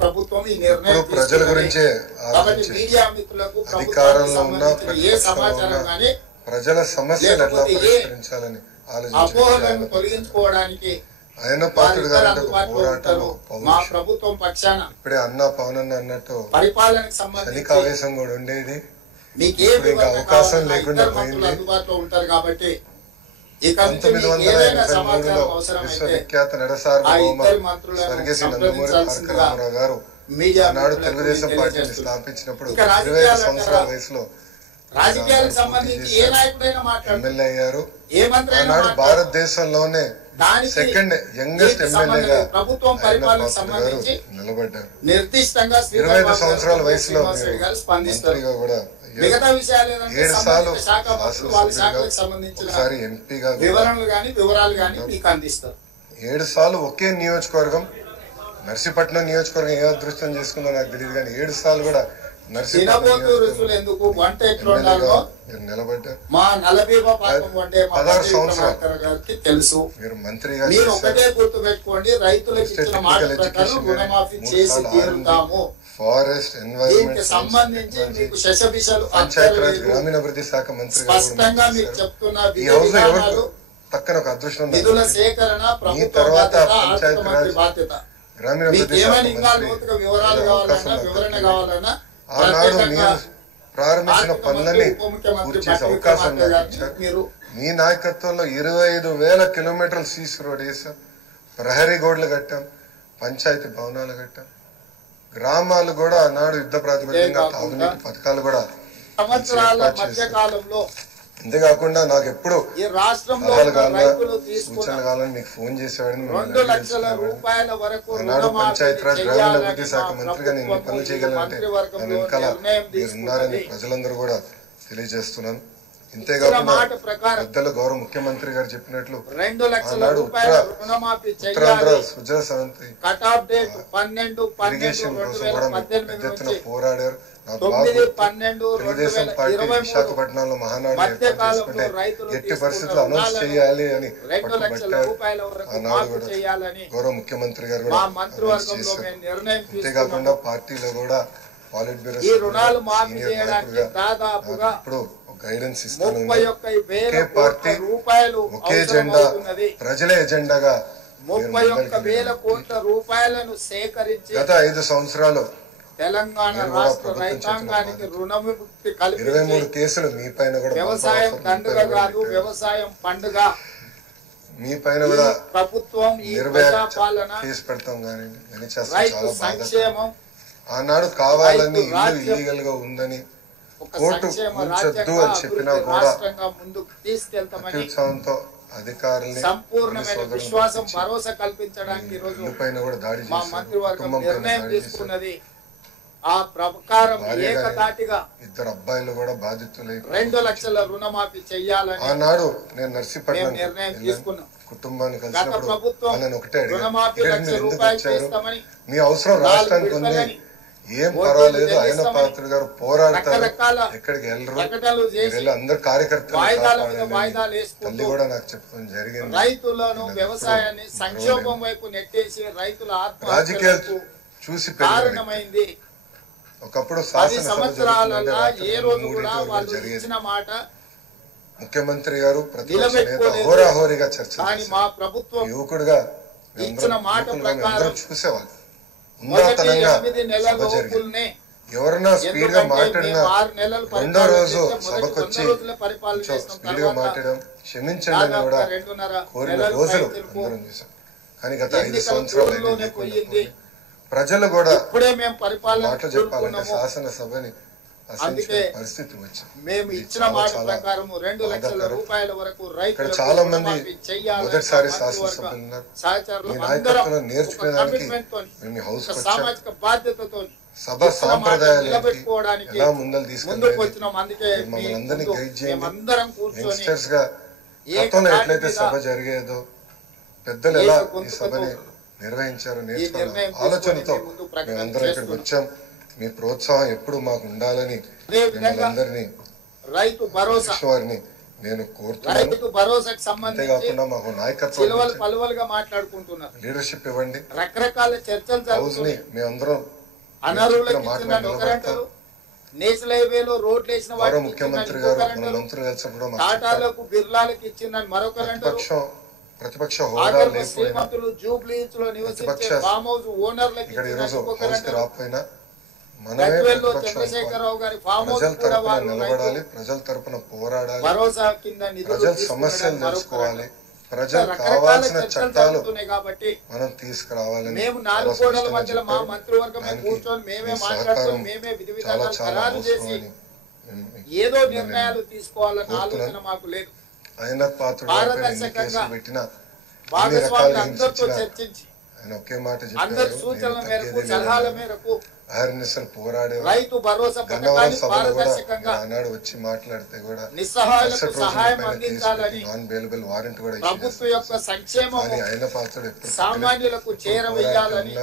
ప్రభుత్వం ఈ నిర్ణయం ప్రజల గురించే కాబట్టి మీడియా మిత్రులకు అధికారంలో ఉన్న ఏ సమాచారం కానీ ప్రజల సమస్యలు ఎట్లా పరిష్కరించాలని అపోహలను తొలగించుకోవడానికి ఆయన పాత్రుడు మా ప్రభుత్వం పక్షాన ఇప్పుడే అన్న పవన్ అన్నట్టు పరిపాలనకు సంబంధించి ఆవేశం కూడా ఉండేది మీకు ఏ అవకాశం లేకుండా అందుబాటులో ఉంటారు కాబట్టి ఇక 1953లో విశ్వవిఖ్యాత నడసార్ స్వర్గీయ నందమూరి తారక రామారావు గారు ఆనాడు తెలుగుదేశం పార్టీని స్థాపించినప్పుడు 25 సంవత్సరాల వయసులో రాజకీయాలకు సంబంధించి ఏ నాయకుడైనా ఎమ్మెల్యే అయ్యారు. ఏ మంత్రి ఆనాడు భారతదేశంలోనే సెకండ్ యంగెస్ట్ ఎమ్మెల్యేగా ప్రభుత్వం పరిపాలనకు సంబంధించి నిలబడ్డారు. నిర్దిష్టంగా 25 సంవత్సరాల వయసులో స్పందిస్తారు. కూడా మిగతా విషయాలు 7 సార్లు వాళ్ళ శాఖలకు సంబంధించిన ఎంపీగా వివరాలు గాని మీకు అందిస్తారు. 7 సార్లు ఒకే నియోజకవర్గం నర్సీపట్నం నియోజకవర్గం ఏ అదృష్టం చేసుకుందో నాకు తెలియదు కానీ 7 సార్లు కూడా తెలుసు. మీరు మంత్రిగా ఒకటే గుర్తు పెట్టుకోండి, రైతులకు ఇచ్చిన మాట ప్రకారం రుణమాఫీ చేసి తీరుతాము. ఫారెస్ట్ దీనికి సంబంధించి మీకు శశభిషలు పంచాయతీరాజ్ గ్రామీణాభివృద్ధి శాఖ మంత్రి స్పష్టంగా మీకు చెప్తున్న పక్కన ఒక అదృష్టం నిధుల సేకరణ తర్వాత పంచాయతీరాజ్ బాధ్యత. ఏమైనా వివరాలు కావాలన్నా వివరణ కావాలన్నా ఆనాడు మీరు ప్రారంభించిన పనులని పూర్తి చేసే అవకాశం ఇచ్చారు. మీ నాయకత్వంలో 25,000 కిలోమీటర్లు సీసీ రోడ్ వేసాం, ప్రహరీ గోడలు కట్టాం, పంచాయతీ భవనాలు కట్టాం, గ్రామాలు కూడా ఆనాడు యుద్ధ ప్రాతిపదికగా తాగునీటి పథకాలు కూడా అంతేకాకుండా నాకు ఎప్పుడు సూచనలు కావాలని మీకు ఫోన్ చేసేవాడిని. ఆనాడు పంచాయతీరాజ్ గ్రామీణాభివృద్ధి శాఖ మంత్రిగా నేను పనులు చేయగలంటే దాని వెనకాల మీరున్నారని ప్రజలందరూ కూడా తెలియజేస్తున్నాను. ఇంతేకాకుండా పెద్దలు గౌరవ ముఖ్యమంత్రి గారు చెప్పినట్లు ఆనాడు ఉత్తరాంధ్ర సుజల సమితి ఇరిగేషన్ కోసం కూడా పెద్ద ఎత్తున పోరాడారు. తెలుగుదేశం పార్టీ విశాఖపట్నంలో మహానాడు ఏర్పాటు చేసుకుంటే ఎట్టి పరిస్థితుల్లో అనౌన్స్ చేయాలి అని పట్టుబట్టారు. ఆనాడు కూడా గౌరవ ముఖ్యమంత్రి గారు కూడా చేశారు. అంతేకాకుండా పార్టీలో కూడా పాలిట్ బ్యూరో ఇప్పుడు గైడెన్స్ ఇస్తాను. ఒకే పార్టీ ఒకే ఎజెండా ప్రజల ఎజెండాగా గత 5 సంవత్సరాలు తెలంగాణ రాష్ట్ర రైతాంగానికి రుణముక్తి కల్పించి 23 కేసులు మీ పైన కూడా వ్యవసాయం దండుగ కాదు, వ్యవసాయం పండుగ. మీ పైన కూడా ప్రభుత్వం ఈ ప్రజాపాలన కేసు పెడతాం కానీ రైతు సంక్షేమం ఆనాడు కావాలని ఇల్లు ఇల్లీగల్ గా ఉందని కోర్టు కూర్చొద్దు అని చెప్పినా కూడా ముందుకు తీసుకెళ్తామని ఉత్సాహంతో అధికారులు సంపూర్ణమైన విశ్వాసం భరోసా కల్పించడానికి ఈ రోజు పైన కూడా దాడి మా మంత్రివర్గం నిర్ణయం తీసుకున్నది. ఆ ప్రకారం ఏకతాటిగా 2 అబ్బాయిలు కూడా బాధితులై 2 లక్షల రుణమాఫీ చెయ్యాలని ఆనాడు నేను నర్సీపట్నం నిర్ణయం తీసుకున్నాం. కుటుంబాన్ని కలిసినప్పుడు వాళ్ళని ఒకటే రుణమాఫీ ₹1,00,000 మీ అవసరం రాష్ట్రానికి ఉంది, ఏం పర్వాలేదు, ఆయన పాత్రుడు గారు పోరాడతారు, ఎక్కడికి వెళ్ళరు, అందరు కార్యకర్తలు తల్లి కూడా నాకు చెప్పడం జరిగింది. రైతులను వ్యవసాయాన్ని సంక్షోభం వైపు నెట్టేసి రైతుల రాజకీయాలు చూసి కారణమైంది. ఒకప్పుడు 10 సంవత్సరాలలో ఏ రోజు కూడా వాళ్ళు ఇచ్చిన మాట ముఖ్యమంత్రి గారు హోరాహోరీగా చర్చ మా ప్రభుత్వం యువకుడుగా ఇచ్చిన మాట ప్రకారం చూసేవాళ్ళు. ఎవరన్నా స్పీడ్ గా మాట్లాడినా 2వ రోజు సభకు వచ్చి స్పీడ్ గా మాట్లాడడం క్షమించండి అని కూడా కోరిన రోజులు అందరం చూసాం. కానీ గత 5 సంవత్సరాలు ప్రజలు కూడా మాటలు చెప్పాలంటే శాసనసభని పరిస్థితి వచ్చింది. మేము ఇచ్చిన మాట ప్రకారం 2 లక్షల రూపాయల వరకు రైతులకు చాలా మంది మొదటిసారి శాసనసభ్యులు ఉన్నారు. మీ నాయకత్వం నేర్చుకోవడానికి మేము హౌస్ సామాజిక బాధ్యతతో సభ సాంప్రదాయాలు ఎలా ముందలు తీసుకెళ్ళి మమ్మల్ని అందరినీ గైడ్ చేయండి. యంగ్స్టర్స్ గా గతంలో ఎట్లయితే సభ జరిగేదో పెద్దలు ఎలా ఈ సభని నిర్వహించారో నేర్చుకున్న ఆలోచనతో మేమందరం ఇక్కడికి వచ్చాం. మీ ప్రోత్సాహం ఎప్పుడు మాకు ఉండాలని మిమ్మల్ని అందరినీ రైతు భరోసా వారిని నేను కోరుతున్నాను. రైతు భరోసాకు సంబంధించి కాకుండా మాకు నాయకత్వం పలువలుగా మాట్లాడుకుంటున్నారు. లీడర్షిప్ ఇవ్వండి. రకరకాల చర్చలు జరుగుతున్నాయి. మేమందరం అనర్హులకు ఒకరంటారు, నేషనల్ హైవేలో రోడ్లు వేసిన వారు ముఖ్యమంత్రి గారు మంత్రులు కలిసినప్పుడు టాటాలకు బిర్లాలకు ఇచ్చిందని మరొకరంటారు. ప్రతిపక్ష హోదా శ్రీమంతులు జూబ్లీస్ లో నివసించే ఫామ్ హౌస్ ఓనర్లకు రాకపోయినా చంద్రశేఖరరావు గారి ఫామ్ హౌస్ నిలబడాలి, ప్రజల తరపున పోరాడాలి, భరోసా కింద ప్రజల సమస్యలు తెలుసుకోవాలి, ప్రజలు కావాల్సిన చట్టాలు కాబట్టి మనం తీసుకురావాలి. మేము 4 గోడల మధ్యలో మా మంత్రివర్గమే కూర్చొని మేమే మాట్లాడుకొని మేమే విధి విధానాలు ఖరారు చేసి ఏదో నిర్ణయాలు తీసుకోవాలన్న ఆలోచన మాకు లేదు. ఆయన పారదర్శకంగా భాగస్వాములు అందరితో చర్చించి అందరి సూచనల మేరకు సలహాల మేరకు రైతు భరోసా పథకాన్ని పారదర్శకంగా వచ్చి మాట్లాడితే కూడా నిస్సహాయులకు సహాయం అందించాలని వారెంట్ కూడా ప్రభుత్వం యొక్క సంక్షేమం సామాన్యులకు చేరవేయాలని